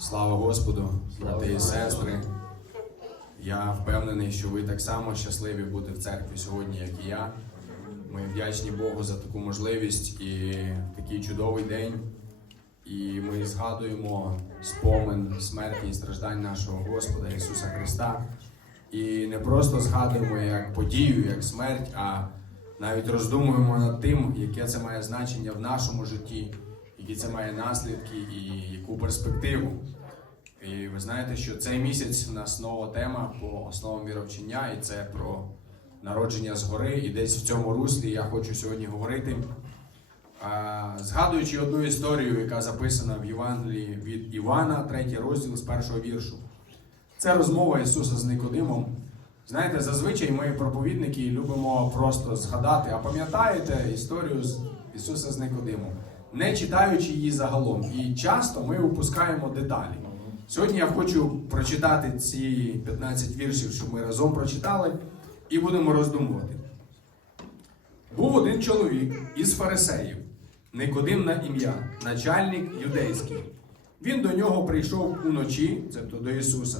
Слава Господу, брати і сестри. Я впевнений, що ви так само щасливі бути в церкві сьогодні, як і я. Ми вдячні Богу за таку можливість і такий чудовий день. І ми згадуємо спомин смерті і страждань нашого Господа Ісуса Христа. І не просто згадуємо як подію, як смерть, а навіть роздумуємо над тим, яке це має значення в нашому житті, які це має наслідки і яку перспективу. І ви знаєте, що цей місяць у нас нова тема по основам віровчення, і це про народження згори. І десь в цьому руслі я хочу сьогодні говорити. Згадуючи одну історію, яка записана в Євангелії від Івана, третій розділ з першого віршу. Це розмова Ісуса з Никодимом. Знаєте, зазвичай ми, проповідники, любимо просто згадати, а пам'ятаєте історію з Ісуса з Никодимом, не читаючи її загалом. І часто ми упускаємо деталі. Сьогодні я хочу прочитати ці 15 віршів, щоб ми разом прочитали, і будемо роздумувати. Був один чоловік із фарисеїв, Никодим на ім'я, начальник юдейський. Він до нього прийшов уночі, тобто до Ісуса,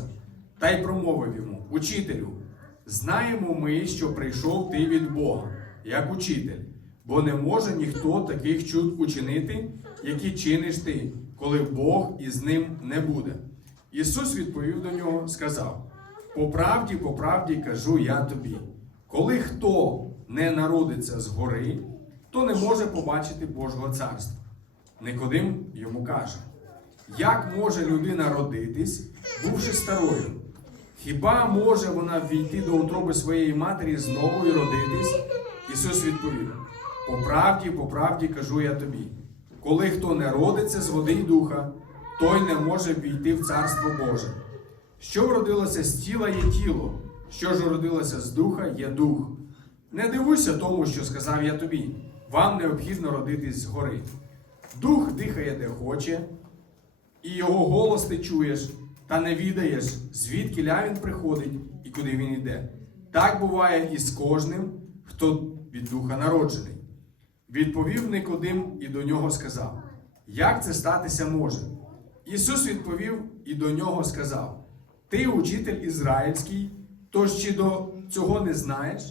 та й промовив йому: Учителю, знаємо ми, що прийшов ти від Бога, як учитель, бо не може ніхто таких чуд учинити, які чиниш ти, коли Бог із ним не буде. Ісус відповів до нього, сказав: По правді, по правді кажу я тобі, коли хто не народиться згори, то не може побачити Божого царства. Никодим йому каже: Як може людина родитись, бувши старою? Хіба може вона ввійти до утроби своєї матері знову і родитись? Ісус відповів: По правді, по правді кажу я тобі, коли хто не родиться з води й духа, той не може ввійти в Царство Боже. Що вродилося з тіла є тіло, що ж уродилося з духа є дух. Не дивуйся тому, що сказав я тобі. Вам необхідно родитись згори. Дух дихає де хоче, і його голос ти чуєш, та не відаєш, звідки ля він приходить і куди він йде. Так буває і з кожним, хто від духа народжений. Відповів Никодим і до нього сказав: Як це статися може? Ісус відповів і до нього сказав: Ти учитель ізраїльський, тож чи до цього не знаєш?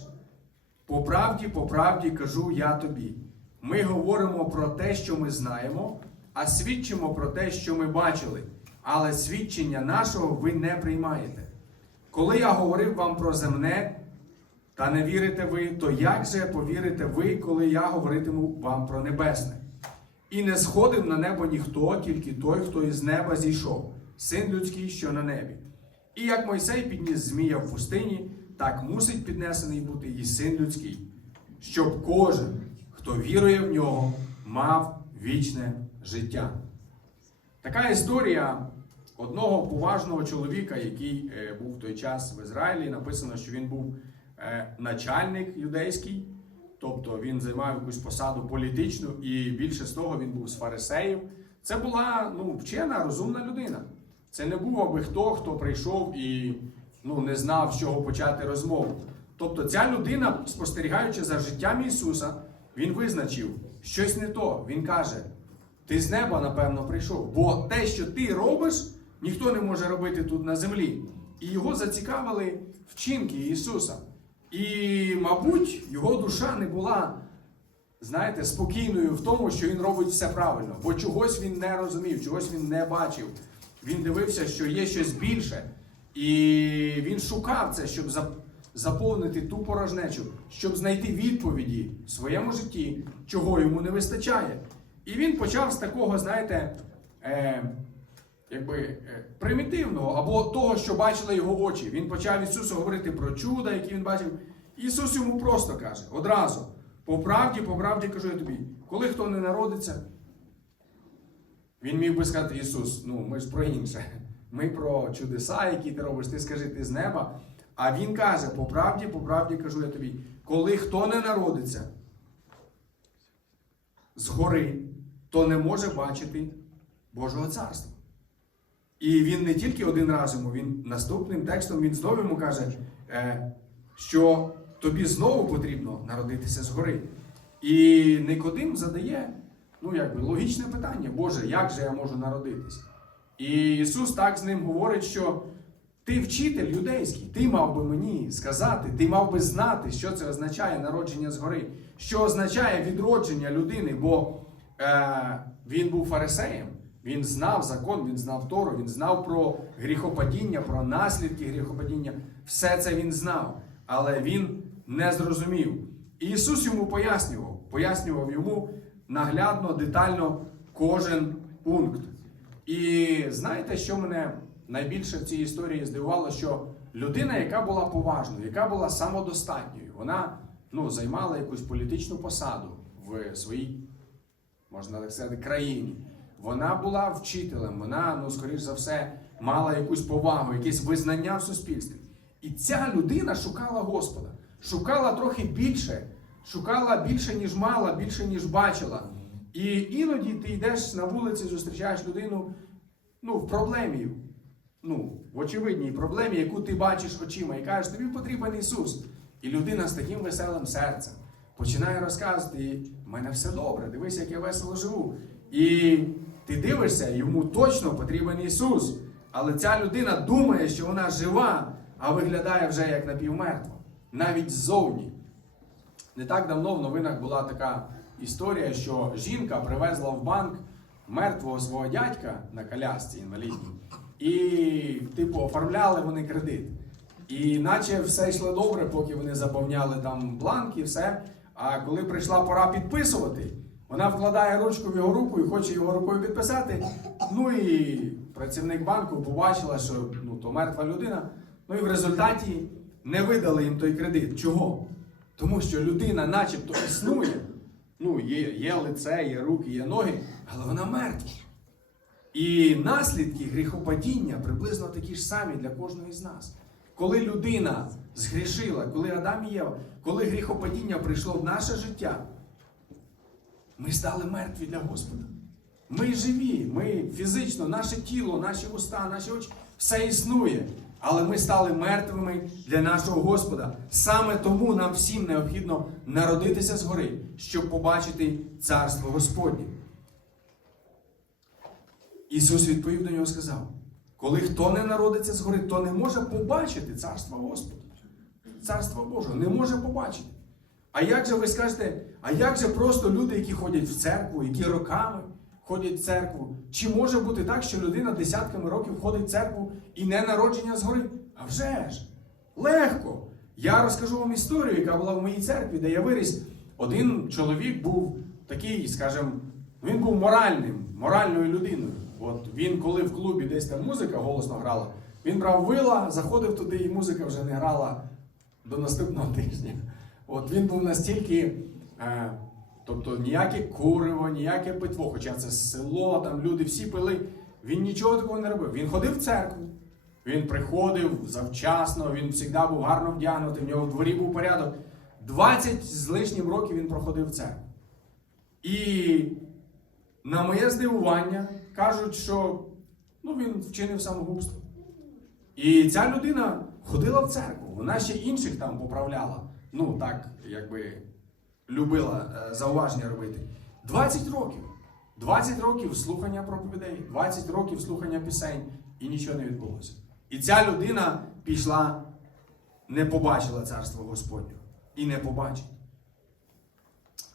По правді, по правді кажу я тобі. Ми говоримо про те, що ми знаємо, а свідчимо про те, що ми бачили, але свідчення нашого ви не приймаєте. Коли я говорив вам про земне, та не вірите ви, то як же повірите ви, коли я говоритиму вам про небесне? І не сходив на небо ніхто, тільки той, хто із неба зійшов, син людський, що на небі. І як Мойсей підніс змія в пустині, так мусить піднесений бути і син людський, щоб кожен, хто вірує в нього, мав вічне життя. Така історія одного поважного чоловіка, який е, був в той час в Ізраїлі. Написано, що він був начальник юдейський, тобто він займав якусь посаду політичну, і більше з того він був з фарисеїв. Це була ну, вчена, розумна людина. Це не був аби хто, хто прийшов і ну, не знав, з чого почати розмову. Тобто ця людина, спостерігаючи за життям Ісуса, він визначив щось не то. Він каже: ти з неба, напевно, прийшов. Бо те, що ти робиш, ніхто не може робити тут на землі. І його зацікавили вчинки Ісуса. І, мабуть, його душа не була, знаєте, спокійною в тому, що він робить все правильно, бо чогось він не розумів, чогось він не бачив. Він дивився, що є щось більше. І він шукав це, щоб заповнити ту порожнечу, щоб знайти відповіді в своєму житті, чого йому не вистачає. І він почав з такого, знаєте, е, якби е, примітивного або того, що бачили його очі. Він почав Ісусу говорити про чуда, які він бачив. Ісус йому просто каже одразу: по правді, по правді кажу я тобі, коли хто не народиться, він міг би сказати Ісус, ну ми ж про інше. Ми про чудеса, які ти робиш, ти скажи, ти з неба. А Він каже: по правді, по правді кажу я тобі, коли хто не народиться згори, то не може бачити Божого царства. І він не тільки один раз йому, він наступним текстом він знову йому каже, е, що тобі знову потрібно народитися згори. І Никодим задає ну, якби, логічне питання: Боже, як же я можу народитись? І Ісус так з ним говорить, що ти вчитель юдейський, ти мав би мені сказати, ти мав би знати, що це означає народження згори, що означає відродження людини, бо е, він був фарисеєм, він знав закон, він знав Тору, він знав про гріхопадіння, про наслідки гріхопадіння. Все це він знав, але він не зрозумів. І Ісус йому пояснював, пояснював йому наглядно, детально кожен пункт. І знаєте, що мене найбільше в цій історії здивувало, що людина, яка була поважною, яка була самодостатньою, вона ну, займала якусь політичну посаду в своїй, можна так сказати, країні. Вона була вчителем, вона, ну, скоріш за все, мала якусь повагу, якесь визнання в суспільстві. І ця людина шукала Господа, шукала трохи більше, шукала більше, ніж мала, більше, ніж бачила. І іноді ти йдеш на вулиці, зустрічаєш людину ну, в проблемі, ну, в очевидній проблемі, яку ти бачиш очима, і кажеш, тобі потрібен Ісус. І людина з таким веселим серцем починає розказувати, в мене все добре, дивись, як я весело живу. І ти дивишся, йому точно потрібен Ісус. Але ця людина думає, що вона жива, а виглядає вже як напівмертва, навіть ззовні. Не так давно в новинах була така історія, що жінка привезла в банк мертвого свого дядька на колясці інвалідній. І, типу, оформляли вони кредит. І наче все йшло добре, поки вони заповняли там бланки, все. А коли прийшла пора підписувати, вона вкладає ручку в його руку і хоче його рукою підписати. Ну і працівник банку побачила, що ну, то мертва людина. Ну і в результаті не видали їм той кредит. Чого? Тому що людина начебто існує. Ну, є, є лице, є руки, є ноги, але вона мертва. І наслідки гріхопадіння приблизно такі ж самі для кожного з нас. Коли людина згрішила, коли Адам і Єва, коли гріхопадіння прийшло в наше життя, ми стали мертві для Господа. Ми живі, ми фізично, наше тіло, наші уста, наші очі, все існує. Але ми стали мертвими для нашого Господа. Саме тому нам всім необхідно народитися згори, щоб побачити царство Господнє. Ісус відповів до нього сказав: коли хто не народиться згори, то не може побачити царство Господа. Царство Боже, не може побачити. А як же ви скажете, а як же просто люди, які ходять в церкву, які роками ходять в церкву? Чи може бути так, що людина десятками років ходить в церкву і не народження згори? А вже ж! Легко! Я розкажу вам історію, яка була в моїй церкві, де я виріс. Один чоловік був такий, скажімо, він був моральним, моральною людиною. От він, коли в клубі десь там музика голосно грала, він брав вила, заходив туди, і музика вже не грала до наступного тижня. От він був настільки, е, тобто ніяке куриво, ніяке питво, хоча це село, там люди всі пили. Він нічого такого не робив. Він ходив в церкву, він приходив завчасно, він завжди був гарно вдягнутий, в нього в дворі був порядок. 20 з лишнім років він проходив церкву. І на моє здивування кажуть, що ну, він вчинив самогубство. І ця людина ходила в церкву, вона ще інших там поправляла. Ну, так, якби любила е, зауваження робити. 20 років. 20 років слухання проповідей, 20 років слухання пісень, і нічого не відбулося. І ця людина пішла, не побачила царство Господнього. І не побачить.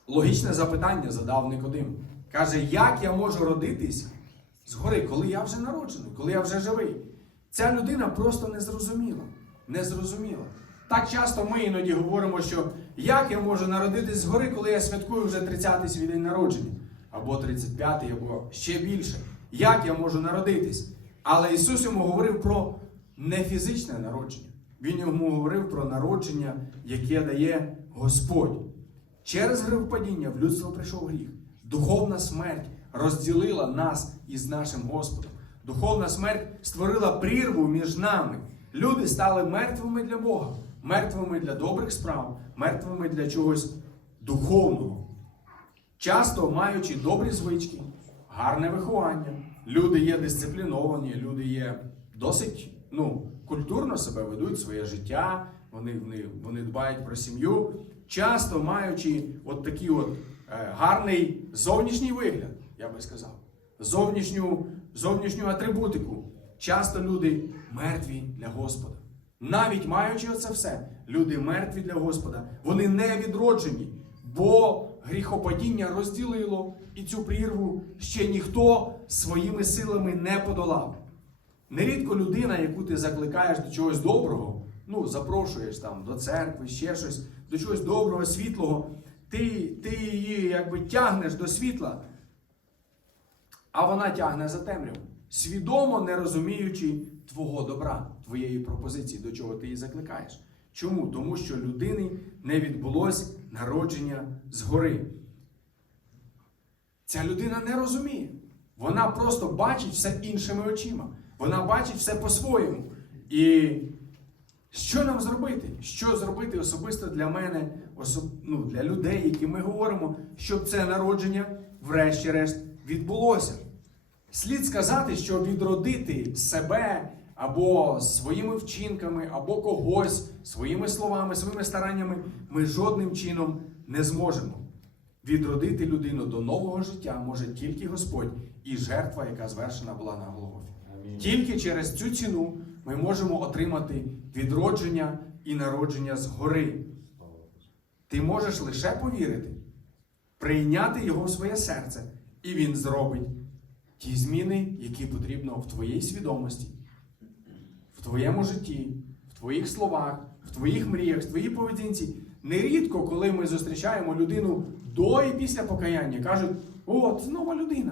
Логічне запитання задав Никодим. Каже, як я можу родитись згори, коли я вже народжений, коли я вже живий? Ця людина просто не зрозуміла. Не зрозуміла. Так часто ми іноді говоримо, що як я можу народитись згори, коли я святкую вже 30-й свій день народження, або 35-й, або ще більше. Як я можу народитись? Але Ісус йому говорив про не фізичне народження. Він йому говорив про народження, яке дає Господь. Через грехопадіння в людство прийшов гріх. Духовна смерть розділила нас із нашим Господом. Духовна смерть створила прірву між нами. Люди стали мертвими для Бога, мертвими для добрих справ, мертвими для чогось духовного. Часто маючи добрі звички, гарне виховання, люди є дисципліновані, люди є досить ну, культурно себе ведуть своє життя, вони, вони, вони дбають про сім'ю, часто маючи от такий от е, гарний зовнішній вигляд, я би сказав, зовнішню зовнішню атрибутику. Часто люди мертві для Господа. Навіть маючи оце все, люди мертві для Господа. Вони не відроджені, бо гріхопадіння розділило і цю прірву ще ніхто своїми силами не подолав. Нерідко людина, яку ти закликаєш до чогось доброго, ну, запрошуєш там до церкви, ще щось, до чогось доброго, світлого, ти, ти її якби тягнеш до світла, а вона тягне за темряву, свідомо не розуміючи твого добра, твоєї пропозиції, до чого ти її закликаєш. Чому? Тому що людини не відбулось народження згори. Ця людина не розуміє. Вона просто бачить все іншими очима. Вона бачить все по-своєму. І що нам зробити? Що зробити особисто для мене, особ... ну, для людей, які ми говоримо, щоб це народження, врешті-решт, відбулося? Слід сказати, що відродити себе або своїми вчинками, або когось своїми словами, своїми стараннями ми жодним чином не зможемо. Відродити людину до нового життя може тільки Господь і жертва, яка звершена була на Голгофі. Тільки через цю ціну ми можемо отримати відродження і народження згори. Ти можеш лише повірити, прийняти його в своє серце, і він зробить ті зміни, які потрібно в твоїй свідомості, в твоєму житті, в твоїх словах, в твоїх мріях, в твоїй поведінці. Нерідко, коли ми зустрічаємо людину до і після покаяння, кажуть: о, це нова людина.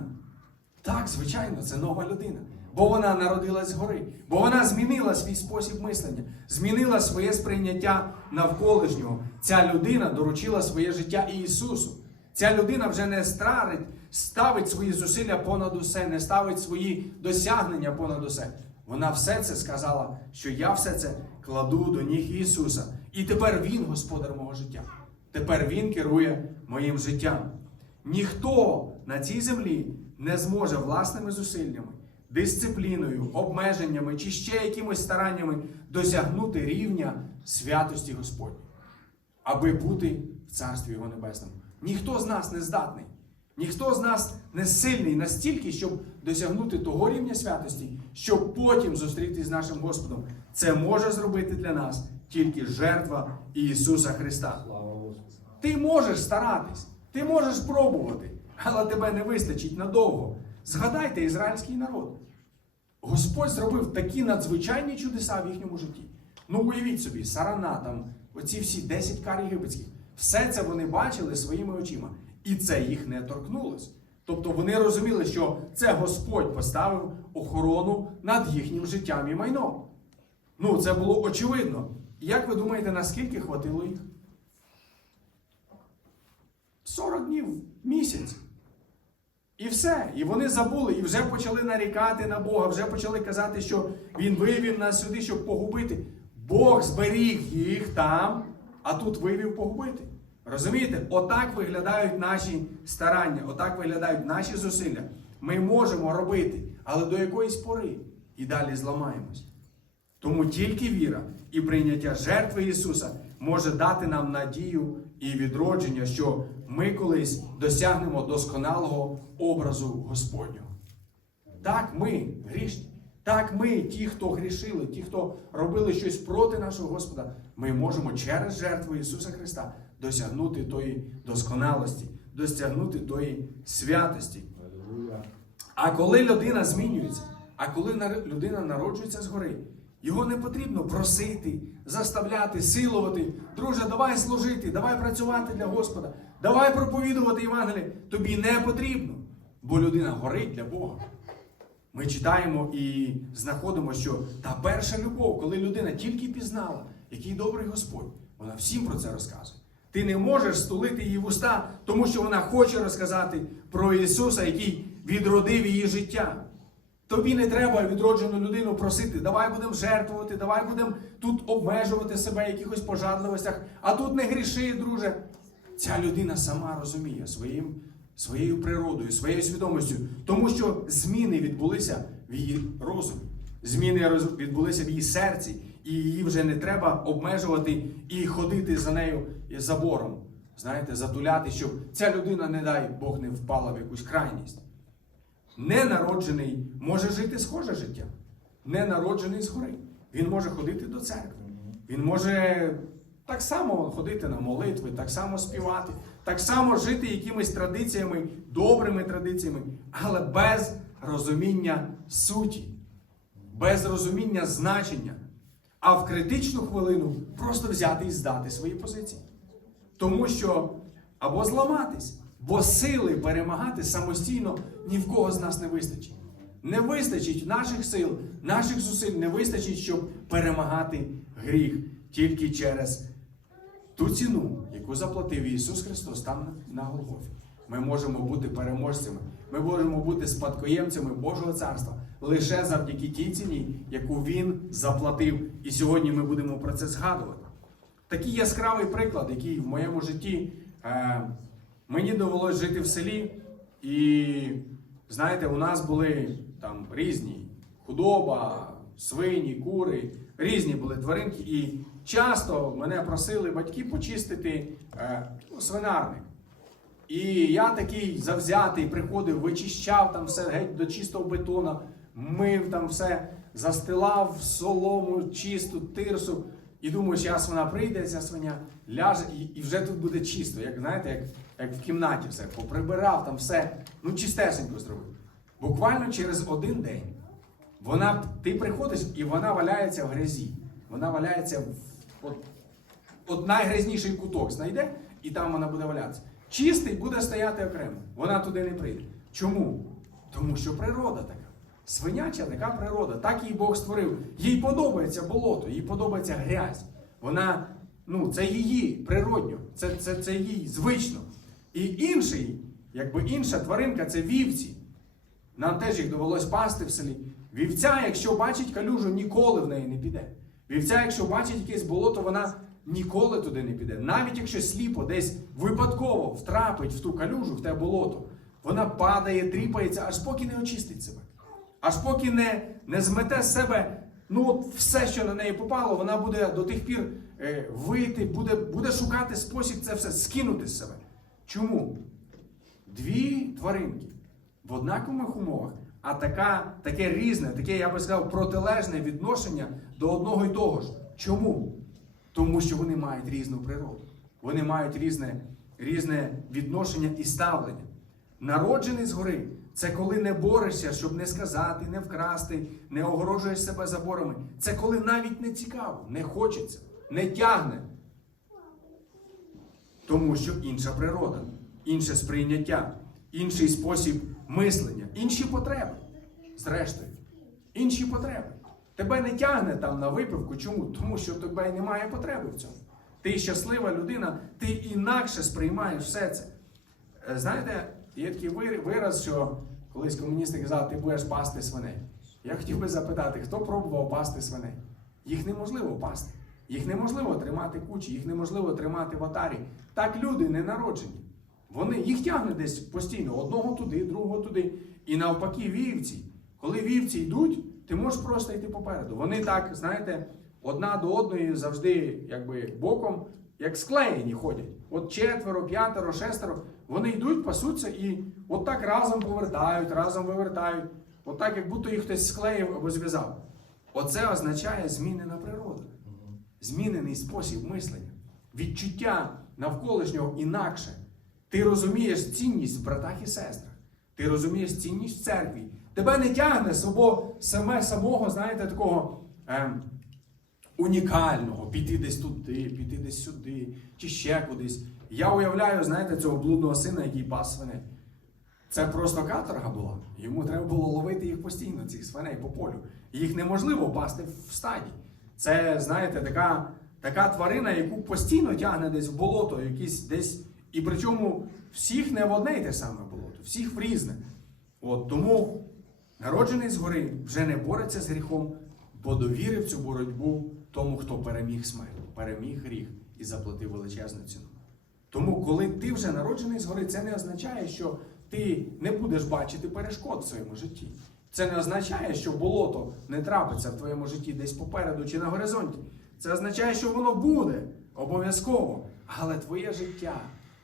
Так, звичайно, це нова людина. Бо вона народилась згори, бо вона змінила свій спосіб мислення, змінила своє сприйняття навколишнього. Ця людина доручила своє життя Ісусу. Ця людина вже не старить, ставить свої зусилля понад усе, не ставить свої досягнення понад усе. Вона все це сказала, що я все це кладу до ніг Ісуса. І тепер Він господар мого життя. Тепер Він керує моїм життям. Ніхто на цій землі не зможе власними зусиллями, дисципліною, обмеженнями чи ще якимось стараннями досягнути рівня святості Господньої, аби бути в Царстві Його Небесному. Ніхто з нас не здатний, ніхто з нас не сильний настільки, щоб досягнути того рівня святості, щоб потім зустрітися з нашим Господом. Це може зробити для нас тільки жертва Ісуса Христа. Ти можеш старатись, ти можеш пробувати, але тебе не вистачить надовго. Згадайте ізраїльський народ. Господь зробив такі надзвичайні чудеса в їхньому житті. Ну, уявіть собі, сарана, там, оці всі 10 кар єгипетських, все це вони бачили своїми очима. І це їх не торкнулось. Тобто вони розуміли, що це Господь поставив охорону над їхнім життям і майном. Ну, це було очевидно. Як ви думаєте, наскільки хватило їх? 40 днів, місяць. І все. І вони забули, і вже почали нарікати на Бога, вже почали казати, що Він вивів нас сюди, щоб погубити. Бог зберіг їх там, а тут вивів погубити. Розумієте? Отак виглядають наші старання, отак виглядають наші зусилля. Ми можемо робити, але до якоїсь пори і далі зламаємось. Тому тільки віра і прийняття жертви Ісуса може дати нам надію і відродження, що ми колись досягнемо досконалого образу Господнього. Так, ми грішні. Так, ми, ті, хто грішили, ті, хто робили щось проти нашого Господа, ми можемо через жертву Ісуса Христа досягнути тої досконалості, досягнути тої святості. А коли людина змінюється, а коли людина народжується згори, його не потрібно просити, заставляти, силувати. Друже, давай служити, давай працювати для Господа, давай проповідувати Євангеліє. Тобі не потрібно, бо людина горить для Бога. Ми читаємо і знаходимо, що та перша любов, коли людина тільки пізнала, який добрий Господь, вона всім про це розказує. Ти не можеш стулити її в уста, тому що вона хоче розказати про Ісуса, який відродив її життя. Тобі не треба відроджену людину просити, давай будемо жертвувати, давай будемо тут обмежувати себе в якихось пожадливостях, а тут не гріши, друже. Ця людина сама розуміє своїм, своєю природою, своєю свідомістю, тому що зміни відбулися в її розумі, зміни відбулися в її серці, і її вже не треба обмежувати і ходити за нею забором. Знаєте, затуляти, щоб ця людина, не дай Бог, не впала в якусь крайність. Ненароджений може жити схоже життя. Ненароджений згори. Він може ходити до церкви. Він може так само ходити на молитви, так само співати, так само жити якимись традиціями, добрими традиціями, але без розуміння суті, без розуміння значення. А в критичну хвилину просто взяти і здати свої позиції. Тому що або зламатись, бо сили перемагати самостійно ні в кого з нас не вистачить. Не вистачить наших сил, наших зусиль, не вистачить, щоб перемагати гріх тільки через ту ціну, яку заплатив Ісус Христос там на- Голгофі. Ми можемо бути переможцями, ми можемо бути спадкоємцями Божого царства лише завдяки тій ціні, яку Він заплатив. І сьогодні ми будемо про це згадувати. Такий яскравий приклад, який в моєму житті е, мені довелось жити в селі, і знаєте, у нас були там різні худоба, свині, кури, різні були тваринки. І часто мене просили батьки почистити е, ну, свинарник. І я такий завзятий приходив, вичищав там все геть до чистого бетона, мив там все, застилав солому, чисту, тирсу. І думаю, зараз вона прийде, ця свиня, ляже, і, і вже тут буде чисто. Як знаєте, як, як в кімнаті все, поприбирав там все, ну чистесенько зробив. Буквально через один день вона, ти приходиш і вона валяється в грязі. Вона валяється в от, от найгрязніший куток знайде, і там вона буде валятися. Чистий буде стояти окремо. Вона туди не прийде. Чому? Тому що природа така. Свиняча така природа. Так її Бог створив. Їй подобається болото, їй подобається грязь. Вона, ну, це її природньо, це, це, це їй звично. І інший, якби інша тваринка це вівці. Нам теж їх довелось пасти в селі. Вівця, якщо бачить калюжу, ніколи в неї не піде. Вівця, якщо бачить якесь болото, вона ніколи туди не піде. Навіть якщо сліпо десь випадково втрапить в ту калюжу, в те болото, вона падає, тріпається, аж поки не очистить себе. Аж поки не, не змете з себе ну, от все, що на неї попало, вона буде до тих пір е, вийти, буде, буде шукати спосіб це все скинути з себе. Чому? Дві тваринки в однакових умовах, а така, таке різне, таке, я би сказав, протилежне відношення до одного і того ж. Чому? Тому що вони мають різну природу. Вони мають різне, різне відношення і ставлення. Народжений згори це коли не борешся, щоб не сказати, не вкрасти, не огорожуєш себе заборами. Це коли навіть не цікаво, не хочеться, не тягне. Тому що інша природа, інше сприйняття, інший спосіб мислення, інші потреби. Зрештою, інші потреби. Тебе не тягне там на випивку. Чому? Тому що тебе немає потреби в цьому. Ти щаслива людина, ти інакше сприймаєш все це. Е, Знаєте, є такий вираз, що колись комуністи казали, ти будеш пасти свиней. Я хотів би запитати, хто пробував пасти свиней? Їх неможливо пасти. Їх неможливо тримати кучі, їх неможливо тримати в атарі. Так люди не народжені. Вони їх тягне десь постійно, одного туди, другого туди. І навпаки, вівці. Коли вівці йдуть, ти можеш просто йти попереду. Вони так, знаєте, одна до одної завжди якби боком, як склеєні ходять. От четверо, п'ятеро, шестеро. Вони йдуть, пасуться і от так разом повертають, разом вивертають. От так, як будто їх хтось склеїв або зв'язав. Оце означає змінена природа, змінений спосіб мислення, відчуття навколишнього інакше. Ти розумієш цінність в братах і сестрах. Ти розумієш цінність в церкві. Тебе не тягне собо, саме самого, знаєте, такого ем, унікального, піти десь туди, піти десь сюди, чи ще кудись. Я уявляю, знаєте, цього блудного сина, який пас свиней. Це просто каторга була. Йому треба було ловити їх постійно, цих свиней по полю. Їх неможливо пасти в стаді. Це, знаєте, така, така тварина, яку постійно тягне десь в болото, якісь десь. І причому всіх не в одне й те саме болото, всіх в різне. От тому народжений згори вже не бореться з гріхом, бо довірив цю боротьбу тому, хто переміг смерть, переміг гріх і заплатив величезну ціну. Тому, коли ти вже народжений згори, це не означає, що ти не будеш бачити перешкод в своєму житті. Це не означає, що болото не трапиться в твоєму житті десь попереду чи на горизонті. Це означає, що воно буде обов'язково. Але твоє життя,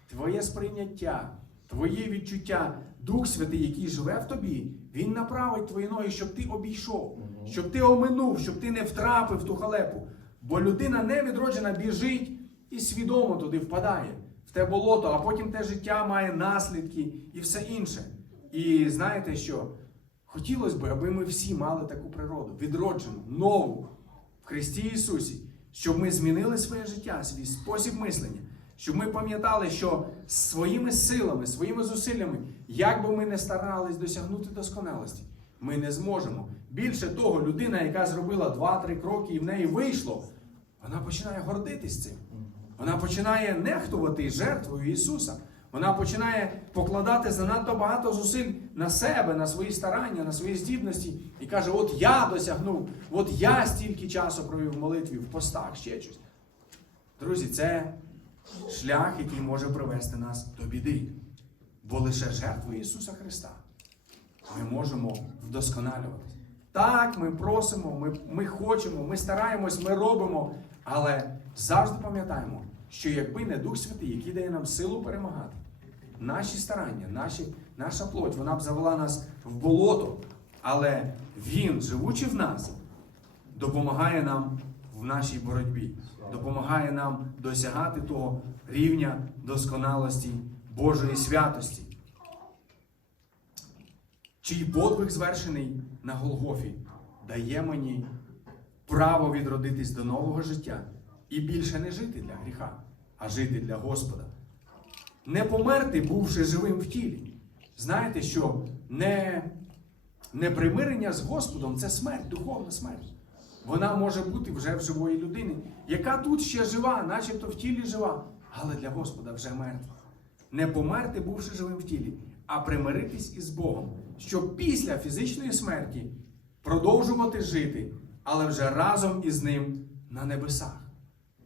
твоє сприйняття, твої відчуття Дух Святий, який живе в тобі, він направить твої ноги, щоб ти обійшов, щоб ти оминув, щоб ти не втрапив ту халепу. Бо людина невідроджена біжить і свідомо туди впадає, те болото, а потім те життя має наслідки і все інше. І знаєте що? Хотілося б, аби ми всі мали таку природу, відроджену, нову в Христі Ісусі, щоб ми змінили своє життя, свій спосіб мислення, щоб ми пам'ятали, що своїми силами, своїми зусиллями, як би ми не старались досягнути досконалості, ми не зможемо. Більше того, людина, яка зробила 2-3 кроки і в неї вийшло, вона починає гордитись цим. Вона починає нехтувати жертвою Ісуса. Вона починає покладати занадто багато зусиль на себе, на свої старання, на свої здібності і каже: От я досягнув, от я стільки часу провів в молитві, в постах, ще щось. Друзі, це шлях, який може привести нас до біди. Бо лише жертвою Ісуса Христа ми можемо вдосконалюватися. Так, ми просимо, ми, ми хочемо, ми стараємось, ми робимо, але завжди пам'ятаємо, що якби не Дух Святий, який дає нам силу перемагати, наші старання, наші, наша плоть, вона б завела нас в болото, але Він, живучи в нас, допомагає нам в нашій боротьбі, допомагає нам досягати того рівня досконалості Божої святості. Чий подвиг звершений на Голгофі дає мені право відродитись до нового життя і більше не жити для гріха, а жити для Господа. Не померти, бувши живим в тілі. Знаєте, що не, примирення з Господом це смерть, духовна смерть. Вона може бути вже в живої людини, яка тут ще жива, начебто в тілі жива, але для Господа вже мертва. Не померти, бувши живим в тілі, а примиритись із Богом, щоб після фізичної смерті продовжувати жити, але вже разом із ним на небесах,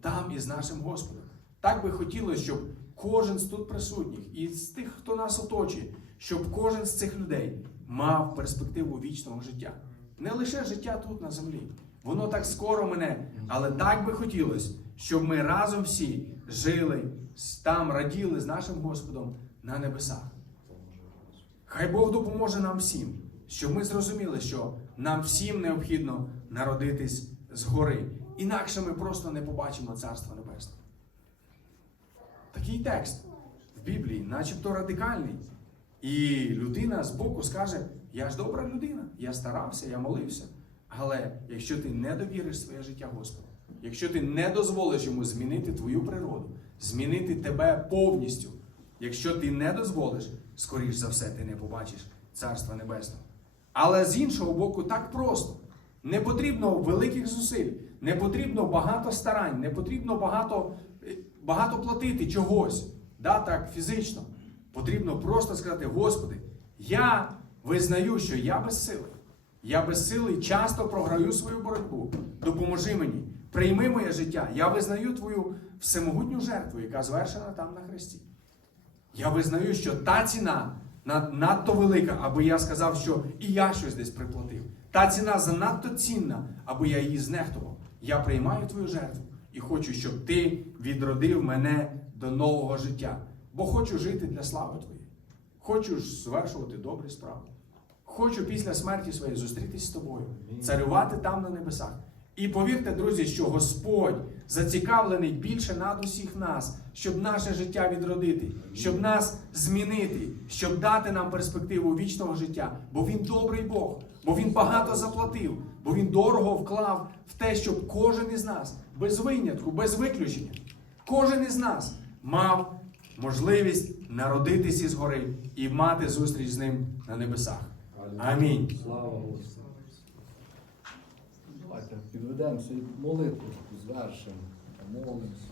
там із нашим Господом. Так би хотілося, щоб кожен з тут присутніх і з тих, хто нас оточує, щоб кожен з цих людей мав перспективу вічного життя. Не лише життя тут на землі. Воно так скоро мене, але так би хотілося, щоб ми разом всі жили, там раділи з нашим Господом на небесах. Хай Бог допоможе нам всім, щоб ми зрозуміли, що нам всім необхідно народитись згори. Інакше ми просто не побачимо Царства Небесного. Такий текст в Біблії, начебто радикальний. І людина збоку скаже: Я ж добра людина, я старався, я молився. Але якщо ти не довіриш своє життя Господу, якщо ти не дозволиш йому змінити твою природу, змінити тебе повністю, якщо ти не дозволиш, скоріш за все, ти не побачиш Царства Небесного. Але з іншого боку, так просто. Не потрібно великих зусиль, не потрібно багато старань, не потрібно багато, е, багато платити чогось, да, так, фізично. Потрібно просто сказати: Господи, я визнаю, що я без сили. Я без сили часто програю свою боротьбу. Допоможи мені, прийми моє життя. Я визнаю твою всемогутню жертву, яка звершена там на хресті. Я визнаю, що та ціна надто велика, аби я сказав, що і я щось десь приплатив. Та ціна занадто цінна, аби я її знехтував. Я приймаю твою жертву і хочу, щоб ти відродив мене до нового життя. Бо хочу жити для слави Твоєї. Хочу звершувати добрі справи. Хочу після смерті своєї зустрітись з тобою, царювати там на небесах. І повірте, друзі, що Господь зацікавлений більше над усіх нас, щоб наше життя відродити, щоб нас змінити, щоб дати нам перспективу вічного життя. Бо Він добрий Бог, бо Він багато заплатив, бо Він дорого вклав в те, щоб кожен із нас, без винятку, без виключення, кожен із нас мав можливість народитись із гори і мати зустріч з ним на небесах. Амінь. Слава Господу. Давайте молитву звершимо. Молимося.